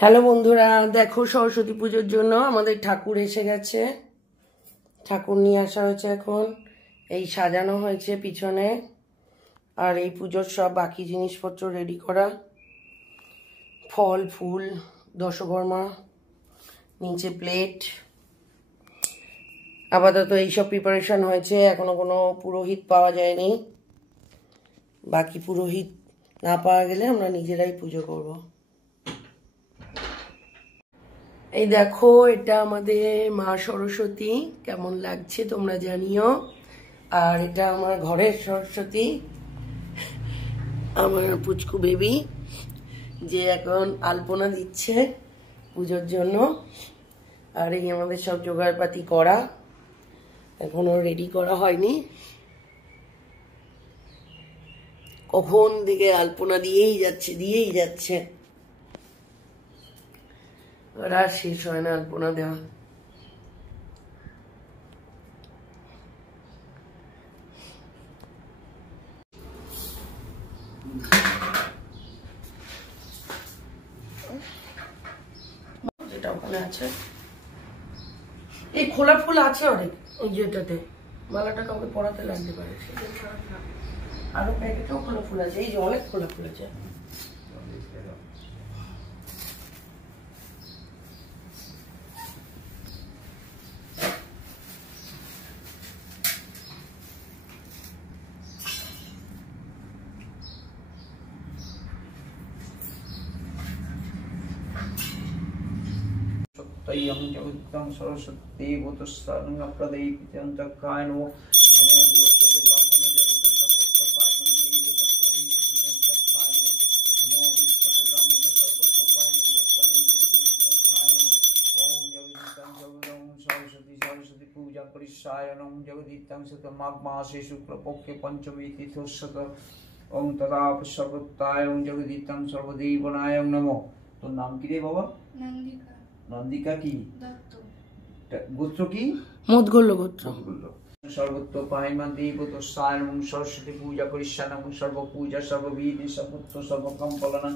Hello বন্ধুরা, দেখো সরস্বতী পুজোর জন্য আমাদের ঠাকুর এসে গেছে। ঠাকুর নিয়ে আসা হয়েছে, এখন এই সাজানো হয়েছে পিছনে, আর এই পুজোর সব বাকি জিনিসপত্র রেডি করা, ফল ফুল, দশকর্মা, নিচে প্লেট। আপাতত এইসব প্রিপারেশন হয়েছে, এখনো কোনো পুরোহিত পাওয়া যায়নি। বাকি পুরোহিত না পাওয়া গেলে আমরা নিজেরাই পুজো করব। এই দেখো, এটা আমাদের মা সরস্বতী, কেমন লাগছে তোমরা জানিও। আর এটা আমার ঘরের সরস্বতী, আমার পুচকু বেবি, যে এখন আলপনা দিচ্ছে পুজোর জন্য। আর এই আমাদের সব জোগাড়পাতি করা, এখনো রেডি করা হয়নি। কখন দিকে আলপনা দিয়েই যাচ্ছে, আর শেষ হয় না আলপনা দেওয়া। যেটা ওখানে আছে, এই খোলা ফুল আছে অনেক, ওই যেটাতে মালাটা কাউকে পরাতে লাগতে পারে, আরো প্যাকেটেও খোলা ফুল আছে, এই যে অনেক খোলা ফুল আছে। সরস্বতী প্রদায় পিতায় নমো। নমো বৃহস্পতি ব্রাহ্মণ জগতে সর্বত্রপায় নমো। দেব তৎপদে পিতায় নমো। নমো বৃহস্পতি ব্রাহ্মণ সর্বত্রপায় নমো। তৎপদে পিতায় নমো। ওম জগদীতাং সর্বদং সরস্বতী সরস্বতী পূজা করিষ্যায় নমঃ। জগদীতাং সত মাঘ মাসে শুক্লপক্ষে পঞ্চমী তিথিস্যত। ওম তদা সর্বত্রায় ওম জগদীতাং সর্বদেবনায় নমঃ। তোর নাম কি রে বাবা? নন্দিকা। নন্দিকা কি গোত্র? কি মুদগল্য গোত্র। সর্বত্র পাহিমান দেবতস্যায় নমঃ। সরস্বতী পূজা করিষ্যামি নমঃ। সর্বপূজা সর্ববিধি সর্বত্র সর্বকম্পলনং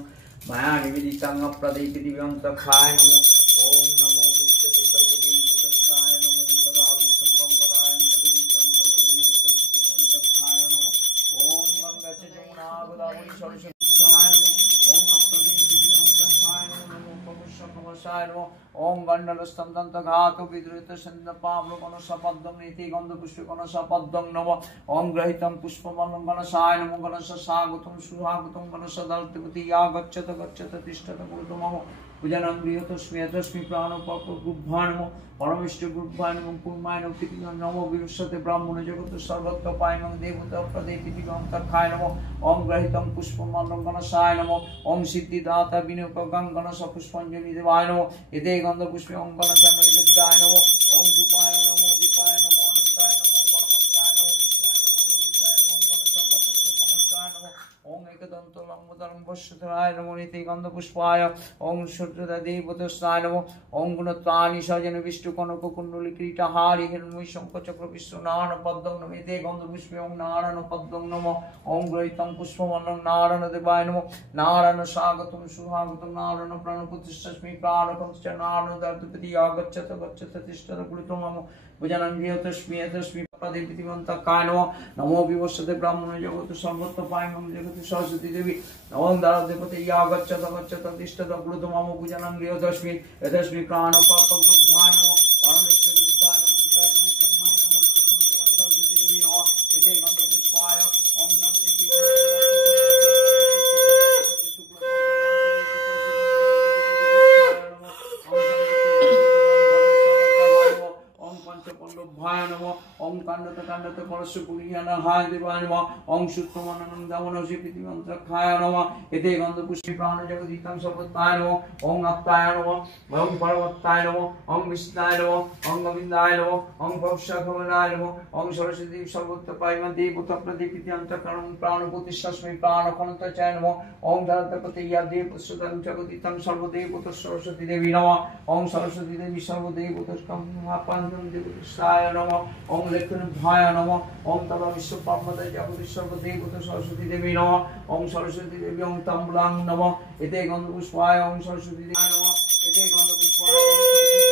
মায়া নিবেদিতাং অপ্রদেয় পৃথিবীং তখায় নমঃ। ওম নমো বিষ্ণবে সর্বদেবতস্যায় নমঃ। তদা বিষ্ণুং সম্পদায়ং জগদীতাং সর্বদেবতস্যায় তখায় নমঃ। ওম গঙ্গা চ যমুনা গোদাবরী সরস্বতীস্যায় নমঃ। ওম অপ্রদেয় পৃথিবীং তখায় নমঃ। নমো প্রভুষ্যকমসায় নমঃ। ওম গণ্ডলস্তম দন্তঘাত বিদ্রুত সন্দপাম্রকণসপদ্মং নীতি গন্ধপুষ্পকণসপদ্মং নমঃ। ওম গ্রহীতং পুষ্পমলং গণসায় নমঃ। গণস্বাগতং সুহাগতং গণসদর্তিপতি ইয়া গচ্ছত গচ্ছত তিষ্ঠত কুরুতু মম। পূজনং গৃহতস্মি প্রাণপর্গুভ্যায় নমঃ। পরমেষ্ঠগুভ্যায় নমঃ। কুর্মায় নমঃ। পৃথিবীং নমো বিরুষ্যতে ব্রাহ্মণ জগত সর্বত্রপায় নমঃ। দেবতা প্রদে পৃথিবীং তখায় নমঃ। ওম গ্রহীতং পুষ্পমলং গণসায় নমঃ। ওম সিদ্ধিদাতা বিনিয়োগং গণস পুষ্পাঞ্জলি দেবায় নমঃ। এতে গন্ধপুষ্পে ওম গণসায় নমঃ। ওম ধূপায় নমঃ। দীপায় নমঃ। অনন্তায় নমঃ। পরমত্তায় নমঃ। নিত্যায় নমঃ। গোবিন্দায় নমঃ। গণসপপুষ্পকমস্তায় নমঃ। ওম একদন্ত লম্বোদরং বশ্যধরায় নমঃ। নীতি গন্ধপুষ্পায় ওম সূর্যদা দেবতস্যায় নমঃ। ওম গুণত্রাণি সজন বিষ্ণু কনক কুণ্ডলী কিরীটহারি হিরণ্ময়ী শঙ্খচক্র বিষ্ণু নারায়ণ পদ্মং নমঃ। এতে গন্ধপুষ্পে ওম নারায়ণ পদ্মং নমঃ। ওম গ্রহীতং পুষ্পমলং নারায়ণ দেবায় নমঃ। নারায়ণ স্বাগতং সুহাগতং নারায়ণ প্রাণপ্রতিষ্ঠাস্মি প্রাণকংশ্চ নারায়ণ দার্ধপতি আগচ্ছত গচ্ছত তিষ্ঠত কুরুতু মম। ভুজনং গৃহতস্মি প্রদে পৃথিবীং তখায় নমঃ। নমো বিবস্বতে ব্রাহ্মণ জগত সর্বত্রপায় নমঃ। জগতি সরস্বতী দেবী ওম দারদেবতে ইয়া গচ্ছত গচ্ছত তিষ্ঠত কুরুতু মম। ভুজনং গৃহতস্মি এতস্মি প্রাণপর্গুভ্যায় নমঃ। পরমেষ্ঠগুভ্যায় নমঃ। কুর্মায় নমঃ। সরস্বতী দেবী নমঃ। এতে গন্ধপুষ্পায় ওম নন্দিকে পঞ্চপল্লভায় নমঃ। ওম কাণ্ডত কাণ্ডত পরস্য পুরীয়ানাহায় দেবায় নমঃ। ওম সূত্রমননং দমনসি পৃথিবীং তখায় নমঃ। এতে গন্ধপুষ্পে প্রাণ জগদীতাং সর্বত্রায় নমঃ। ওম আপ্তায় নমঃ। ওম পরমত্তায় নমঃ। ওম বিষ্ণায় নমঃ। ওম গোবিন্দায় নমঃ। ওম ভবসাগমনায় নমঃ। ওম সরস্বতী সর্বত্রপায় দেবতা প্রদে পৃথিবীং তখায় নমঃ। প্রাণপ্রতিষ্ঠাস্মি প্রাণকণতায় নমঃ। ওম দারদেবতে ইয়া দেবস্যং জগদীতাং সর্বদেবতা সরস্বতী দেবী নমঃ। ওম সরস্বতী দেবী সর্বদেবতা দেবতায় নমঃ। ওম লেখনং ভায় নমঃ ওং তদা বিশ্বব্রহ্মদে জগদীশ সর্বদেবত সরস্বতী দেবী নমঃ ওং সরস্বতী দেবী ওং তাম্বুলাং নমঃ এতে গন্ধপুষ্পায় ওং সরস্বতী দেবী নমঃ এতে গন্ধপুষ্পায় ওং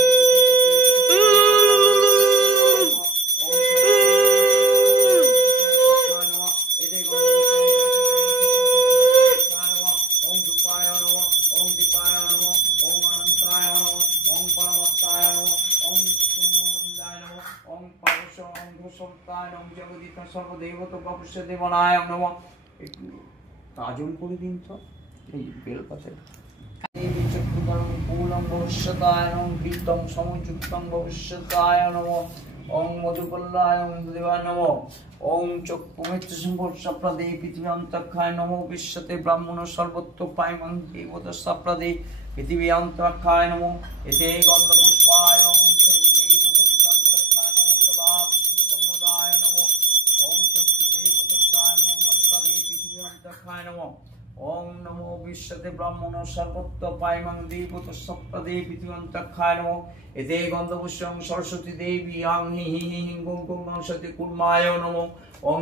তাজন করে দিন তো এই বেল পাতায় ওং মধুকল্লায় ওং দেবায় নমঃ ওং চক্ষুমিত্র সম্পর্ষপ্রদে পৃথিবী অন্তঃক্ষায় নমো বিশ্বতে ব্রাহ্মণ সর্বত্র পাইমং দেবত সপ্রদে পৃথিবী অন্তঃক্ষায় নমো এতে গন্ধপুষ্পায় ওং দেবত পিতান্তঃক্ষায় নমো তদা বিষ্ণুপম্মদায় নমো ওং চক্ষুদেবতায় নমো নপ্রদে পৃথিবী অন্তঃক্ষায় নমো ওং নমো বিশ্বতে ব্রাহ্মণ সর্বত্র পাইমং দেবত সপ্রদে পৃথিবী অন্তঃক্ষায় নমো এতে গন্ধপুষ্পং সরস্বতী দেবী আং হি হি হি হিং গুং গুং সতী কুর্মায় নমো ওং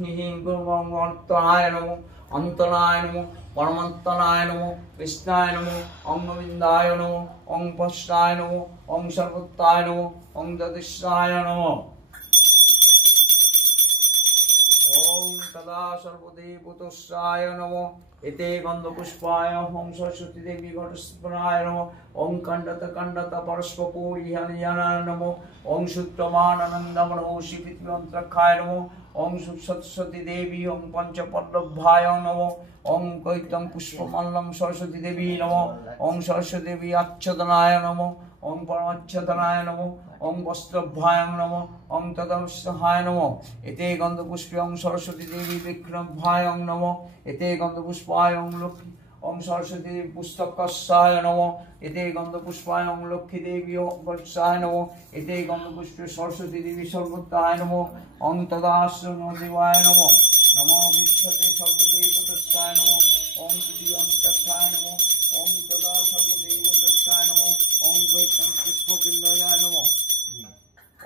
হি হিং গুং গুং অন্তরায় নমো অন্তরায় নমো পরমন্তরায় নমো কৃষ্ণায় নমো ওং গোবিন্দায় নমো ওং পশ্চায় নমো ওং সর্বত্রায় নমো ওং দ্বাদশায় নমো ওং তদা সর্বদেবতস্যায় নমো এতে গন্ধপুষ্পায় ওং সরস্বতী দেবী ঘটস্ফুরায় নমো ওং কণ্ডত পরস্পপূরিহানিয়ানায় নমো ওং সূত্রমানন্দমনোষি পৃথিবীঅন্তরক্ষায় নমো ওং সরস্বতী দেবী ওং পঞ্চপল্লভায় নমো ওং কৈত্যং পুষ্পমাল্যং সরস্বতী দেবী নমো ওং সরস্বতী দেবী আচ্ছদনায় নমো ওং পরমাচ্ছদনায় নমো ওং বস্ত্রভ্যায় নমো ওং তদংসহায় নমো এতে গন্ধপুষ্পে ওং সরস্বতী দেবী বিক্রমভ্যায় নমো এতে গন্ধপুষ্পায় ওং লক্ষ্মী ওং সরস্বতী দেবী পুস্তকস্যায় নমো এতে গন্ধপুষ্পায় ওং লক্ষ্মী দেবী বৎসায় নমো এতে গন্ধপুষ্পে সরস্বতী দেবী সর্বত্রায় নমো ওং তদাশ্রমদেবায় নমো নমো বিশ্বতে সর্বদেবতস্যায় নমো ওং পৃথিবী অন্তঃক্ষায় নমো ওং তদা সর্বদেবতস্যায় নমো ওং কৈত্যং পুষ্পবিল্লয়ায় নমো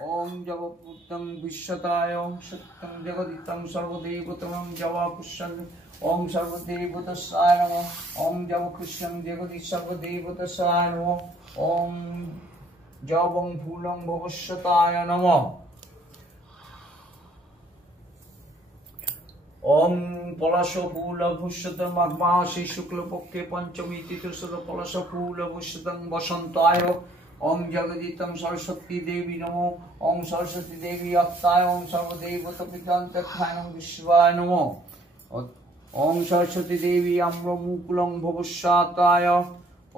ওং জগৎপুত্তং বিশ্বতায় ওং সত্যং জগদিত্তং সর্বদেবতং জবাকুষ্যং ওং সর্বদেবতস্যায় নমঃ ওং জবকুষ্যং জগদীশ সর্বদেবতস্যায় নমঃ ওং জবং ভূলং ভবস্যতায় নমঃ ওং পলাশ ফুল ভূষ্যত মাঘ মাসে শুক্লপক্ষে পঞ্চমী তিথিসুর পলাশ ফুল ভূষ্যতং বসন্তায় ওং জগদিতং সরস্বতী দেবী নমো ওং সরস্বতী দেবী অত্তায় ওং সর্বদেবত পিতান্তঃক্ষায় নমঃ বিশ্ববায় নমঃ ওং সরস্বতী দেবী আম্রমুকুলং ভবস্যাতায়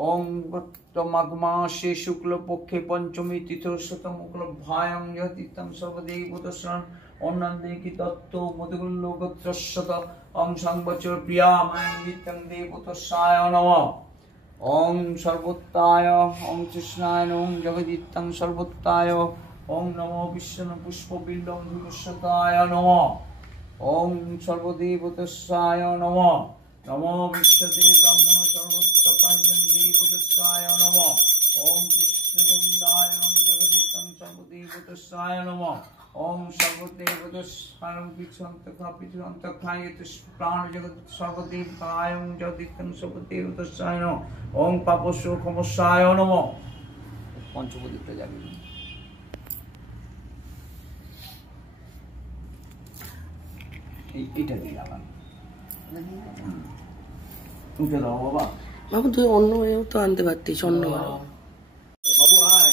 ওং মাঘ মাসে শুক্লপক্ষে পঞ্চমী তিথিসুত মুকুলভায়ং জগদিতং সর্বদেবতস্যাং অন্নন্দেকি তত্ত্ব মধুগুল্লো গোত্রস্যত ওং সংবৎসর প্রিয়ামায়িতং দেবতস্যায় নমঃ ওং সর্বত্রায় ওং কৃষ্ণায় ওং জগদিত্তং সর্বত্রায় ওং নমো বিষ্ণু পুষ্পবিল্লং বিভূষতায় নমঃ ওং সর্বদেবতস্যায় নমঃ নমো বিশ্বতে ব্রহ্মণ সর্বত্র পাইলং দেবতস্যায় নমঃ ওং কৃষ্ণ গোবিন্দায় ওং জগদিত্তং সর্বদেবতস্যায় নমঃ ওং সর্বদেবতস্যায় পৃথিবীঅন্তঃক্ষায় প্রাণ জগৎ সর্বদেবতায় ওং জগদিত্তং সর্বদেবতস্যায় নমঃ ওং পাপস্য ক্ষমস্যায় নমঃ পঞ্চপদীটা যাবে এইটা দিয়ে আলাম উঠে দাও বাবা বাবু তুই অন্য হয়েও তো আনতে পারতিস অন্য বাবু আয়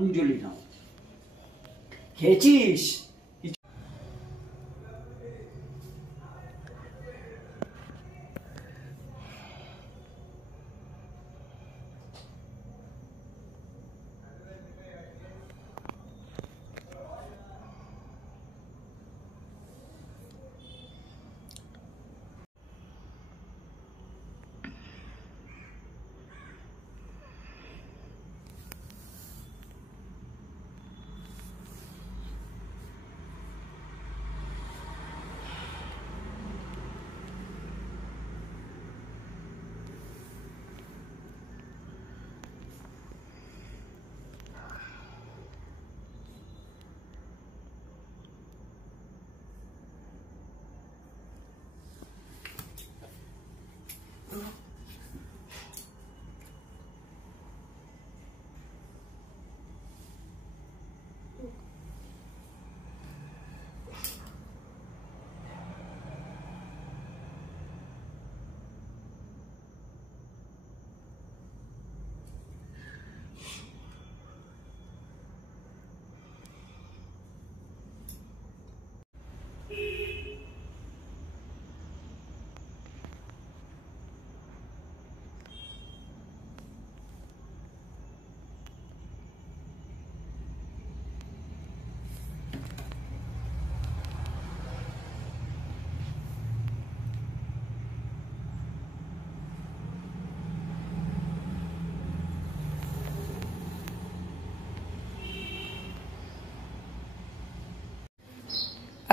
অঞ্জলি নাও। খেয়েছিস?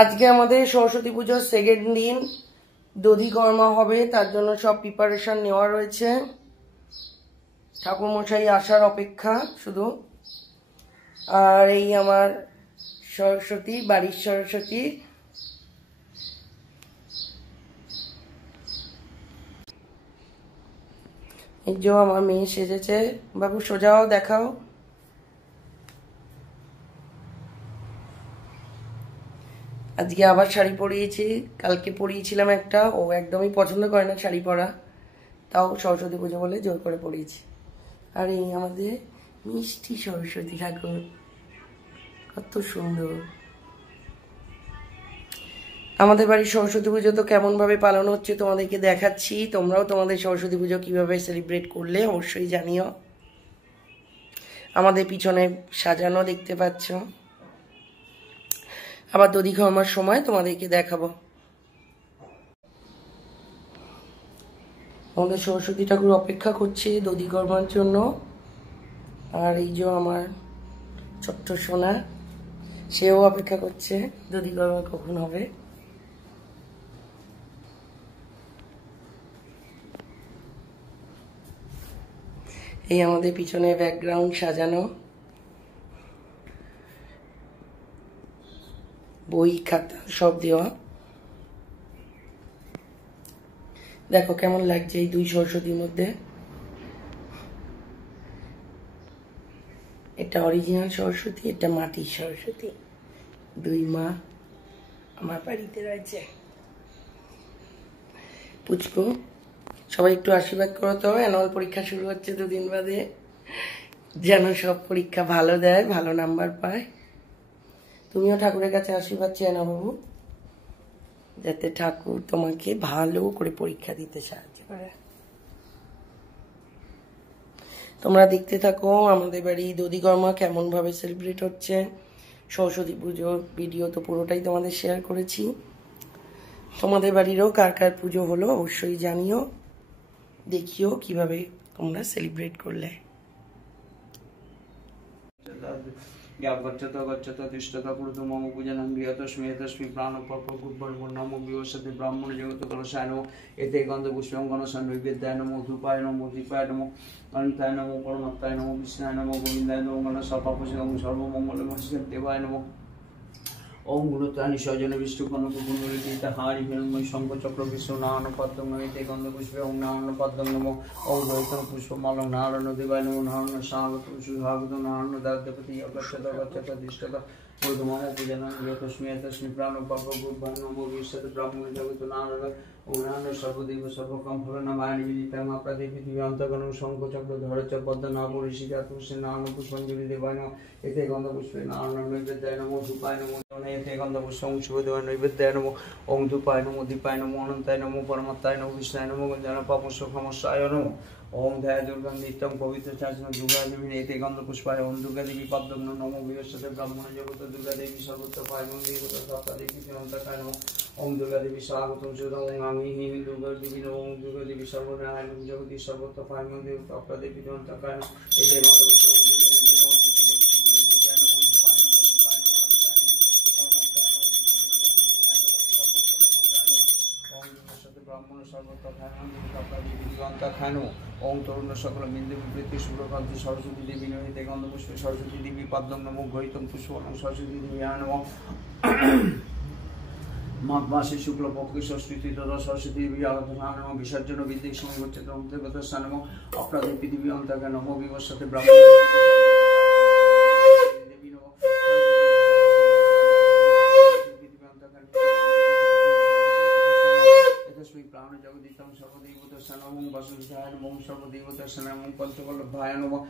আজকে আমাদের সরস্বতী পুজোর সেকেন্ড দিন, দধিকর্মা হবে, তার জন্য সব প্রিপারেশন নেওয়া রয়েছে। ঠাকুরমশাই আসার অপেক্ষা শুধু। আর এই আমার সরস্বতী, বাড়ির সরস্বতী। এই যে আমার মেয়ে সেজেছে। বাবু সোজাও দেখাও। আজকে আবার শাড়ি পরিয়েছি, কালকে পরিয়েছিলাম একটা, ও একদমই পছন্দ করে না শাড়ি পরা, তাও সরস্বতী পুজো বলে জোর করে পরিয়েছি। আর এই আমাদের মিষ্টি সরস্বতী ঠাকুর, কত সুন্দর। আমাদের বাড়ির সরস্বতী পুজো তো কেমনভাবে পালন হচ্ছে তোমাদেরকে দেখাচ্ছি। তোমরাও তোমাদের সরস্বতী পুজো কিভাবে সেলিব্রেট করলে অবশ্যই জানিও। আমাদের পিছনে সাজানো দেখতে পাচ্ছ। আবার দধিকর্মার সময় তোমাদেরকে দেখাবো। আমাদের সরস্বতী ঠাকুর অপেক্ষা করছে দধিকর্মার জন্য। আর এই যে আমার ছোট্ট সোনা, সেও অপেক্ষা করছে দধিকর্মা কখন হবে। এই আমাদের পিছনে ব্যাকগ্রাউন্ড সাজানো, বই খাতা সব দেওয়া। দেখো কেমন লাগছে এই দুই সরস্বতীর মধ্যে। এটা অরিজিনাল সরস্বতী, এটা মাটির সরস্বতী। দুই মা আমার বাড়িতে রয়েছে। পুচকু, সবাই একটু আশীর্বাদ করো তো। অ্যানুয়াল পরীক্ষা শুরু হচ্ছে দুদিন বাদে, যেন সব পরীক্ষা ভালো দেয়, ভালো নাম্বার পায়। তুমিও ঠাকুরের কাছে আশীর্বাদ চেয়ে নাও বাবু, যাতে ঠাকুর তোমাকে ভালো করে পরীক্ষা দিতে সাহায্য করে। তোমরা দেখতে থাকো আমাদের বাড়ি দধিকর্মা কেমন ভাবে সেলিব্রেট হচ্ছে। সরস্বতী পুজোর ভিডিও তো পুরোটাই তোমাদের শেয়ার করেছি। তোমাদের বাড়িরও কার কার পুজো হলো অবশ্যই জানিও, দেখিও কিভাবে তোমরা সেলিব্রেট করলে। গচ্ছত তিষ্ঠত কুরুতু মম পূজনং গৃহতস্মি তস্মি প্রাণপর্বর্ম নম বিবসতি ব্রাহ্মণ জগত কলশায় নমঃ এতে গন্ধ পুষ্পং গণসন নৈবেদ্যায় নমঃ ধূপায় নমঃ দীপায় নমঃ অনন্তায় নমঃ পরমাত্মায় নমঃ কৃষ্ণায় নমঃ গোবিন্দায় নমঃ গণসর্বপূজং সর্বমঙ্গলময় দেবায় নমঃ। ওম গুরুত্বানি স্বজন বিষ্ণু কনক গুণরিতা হারি হিরণ্ময় শঙ্খ চক্র বিষ্ণু নারায়ণ পদ্ম নৈতে গন্ধ পুষ্পে ওম নারায়ণ পদ্ম নমঃ। ওম গৌতম পুষ্পমালং নারায়ণ দেবায় নমঃ। নারায়ণ স্বাগত সুস্বাগত নারায়ণ দাদ্যপতি অগচ্ছত গচ্ছত তিষ্ঠত ऊर्ध्वमो पूजनं तस्मै प्राणोपागो नमो विश्वते ब्रह्म जगत नारायण ओम सर्वदेव सर्वकंफलनामाय निवेदितं प्रदेपितिव्यंतगणं शंखचक्र धरच पद्मनाभ ऋषिका तुलसी नाम पुष्पाञ्जलि देवाय एते गन्धपुष्पे नारायण नैवेद्याय नमो धूपाय नमो एते गन्धपुष्पं शुभदेवाय नैवेद्याय नमो ओम धूपाय नमो दीपाय नमो अनन्ताय नमो परमात्ताय नमो विष्णाय नमो गञ्जनपापशोकमस्साय नमो ओम ध्याय दुर्गं नित्यं पवित्र चाचन दुर्गा देवी एते गन्धपुष्पाय ओम दुर्गा देवी पद्मं नमो विश्वते ब्रह्मण जगत दुर्गा देवी सर्वत्र पायमं देवता सप्ता देवी अनन्तकाय नमो ओम दुर्गा देवी स्वागतं सुदं आमि हि दुर्गा देवी ओम दुर्गा देवी सर्वनारायण जगति सर्वत्र पायमं देवता सप्ता देवी अनन्तकाय नमो एते गन्धपुष्पाय दुर्गा देवी नमो ओम तरुण सकल बिंदु विपरीत शुभकांति सरस्वती देवी नमः गंधपुष्प सरस्वती देवी पद्मं नमो घोषितं पुष्पं सरस्वती देवी नमः माघ मासे शुक्ल पक्षे षष्ठी तथा सरस्वती देवी आराधना नमः विसर्जन विधि संगोचित अंतर्गत नमः अपराधे पृथ्वी अंतर्गत नमो विवस्वते ब्रह्म सर्वदेवदर्शनम पंचवल्लभाय नमः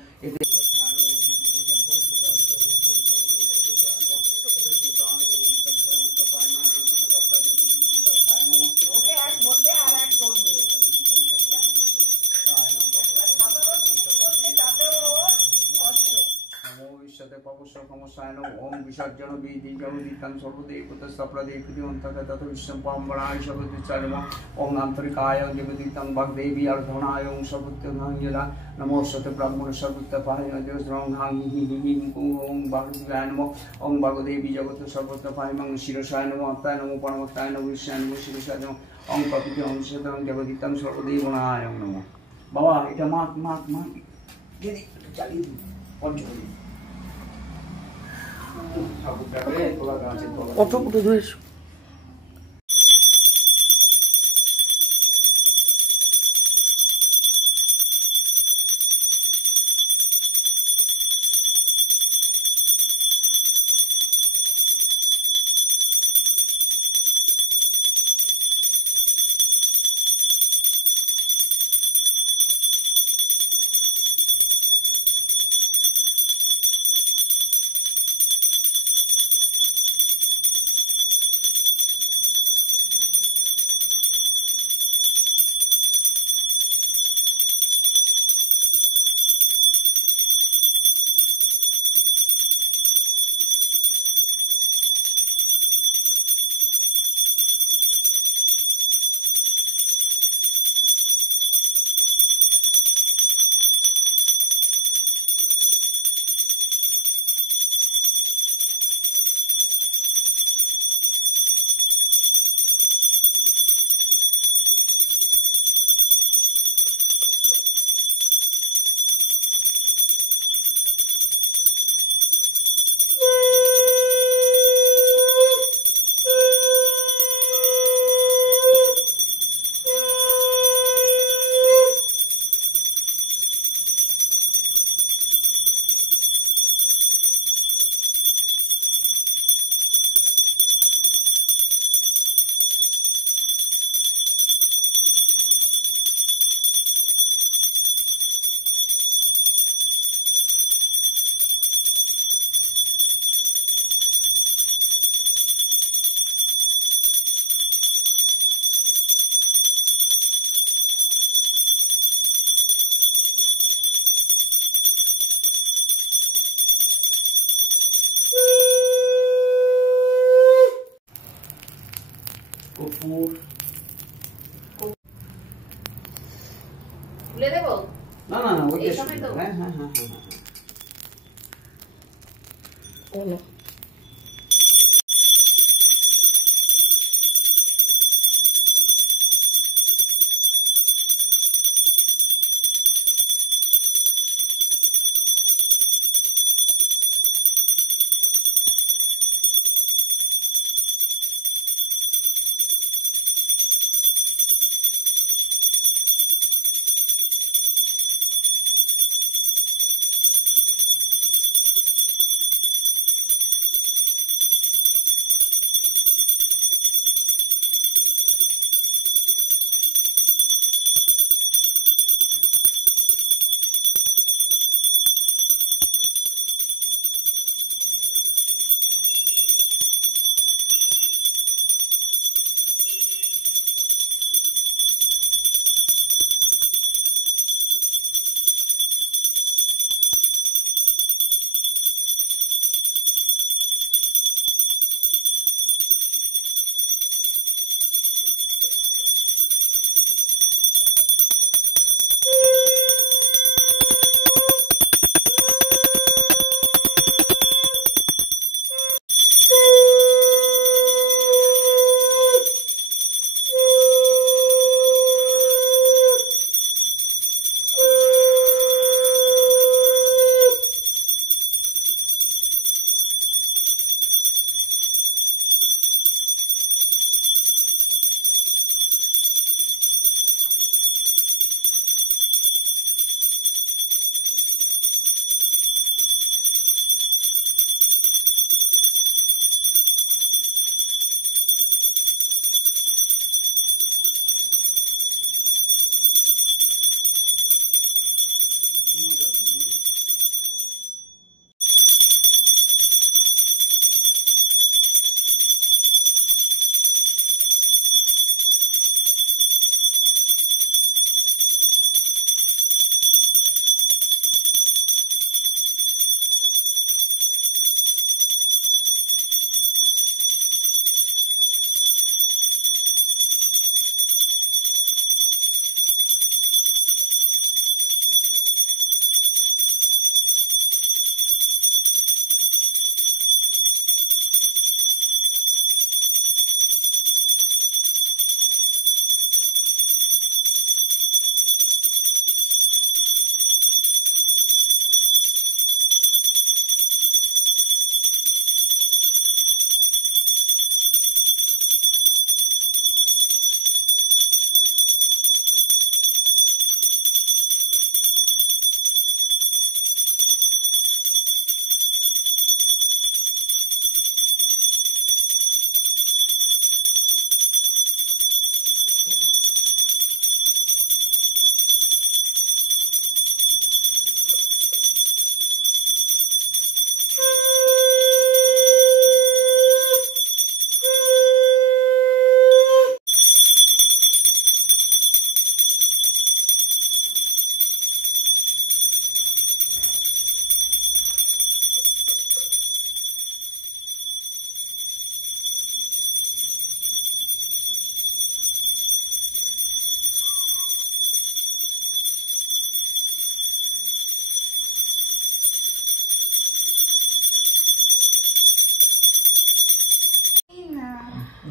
ओम विसर्जन विधि जगदीतं सर्वदेवता सप्रदेवति अंतर्गत तथा विश्वम्भराय सर्वदिचाय नमः ओम आंतरिकाय जगदीतं वाग्देवी अर्धनाय ओम सर्वोत्तमांजला नमोस्तुते ब्रह्मण सर्वोत्तपाय देवस्रंघांहि ओम वाग्देवाय नमः ओम वाग्देवी जगत सर्वोत्तपाय मंग शिरसाय नमः अत्ताय नमः परमत्ताय नमः विष्णाय नमः शिरसाय नमः ओम कपिते ओम शतं जगदीतं सर्वदेवनाय नमः बाबा এটা মাক দিদি চালিয়ে দিন পঞ্চমী অটো পুটো ধরে কপুর খুলে দেব না না না ওই এই সময় তো হ্যাঁ হ্যাঁ হ্যাঁ হ্যাঁ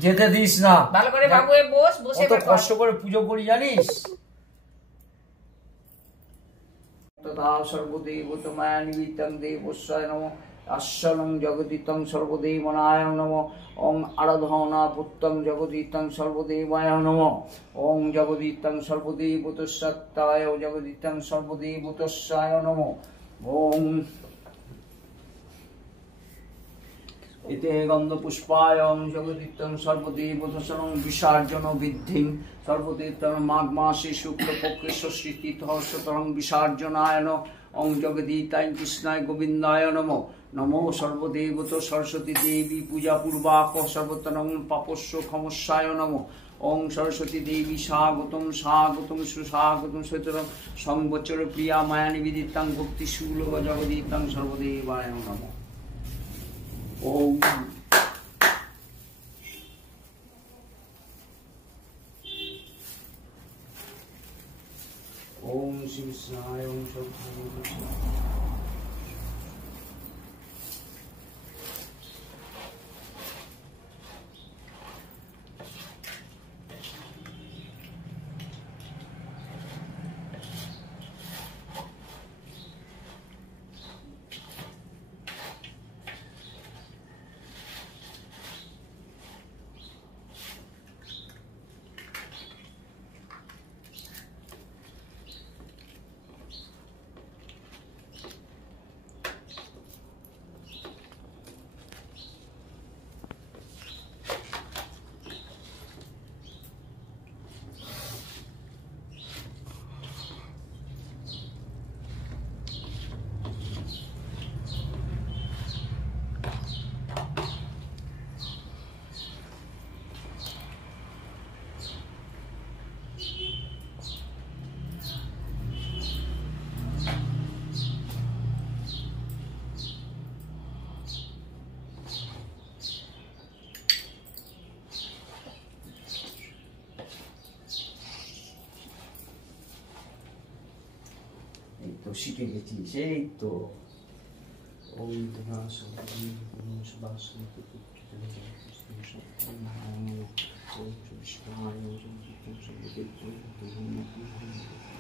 যেতে দিস না। ভালো করে বাবু বসে কত কষ্ট করে পুজো করি জানিস। তথা সর্বদেবতমায়া নিবিতং দেবস্যায় নমঃ আশ্বরং জগদিতং সর্বদেবনায় নমঃ ওং আরাধনা পুত্তং জগদিতং সর্বদেবায় নমঃ ওং জগদিতং সর্বদেবতস্যাত্তায় জগদিতং সর্বদেবতস্যায় নমঃ ওং এতে গন্ধ পুষ্পায়ং জগদিতং সর্বদেবতসরং বিসর্জন বিদ্ধিং সর্বদেবতং মাঘ মাসে শুক্লপক্ষে ষষ্ঠী তীর্থহর্ষতরং বিসর্জনায় নমঃ ওং জগদীতায় কৃষ্ণায় গোবিন্দায় নমঃ নমো সর্বদেবত সরস্বতী দেবী পূজা পূর্বাক সর্বতরং পাপস্য ক্ষমস্যায় নমঃ ওং সরস্বতী দেবী স্বাগতম স্বাগতম সুস্বাগতম সতরং সংবৎসর প্রিয়া মায়া নিবেদিতাং ভক্তি শুলভ জগদীতাং সর্বদেবায় নমঃ ওম ওম শিব সায় ওম তো শিখে গেছিস এই তো ওম তথা সর্বদেবী সুভাষিনী ওম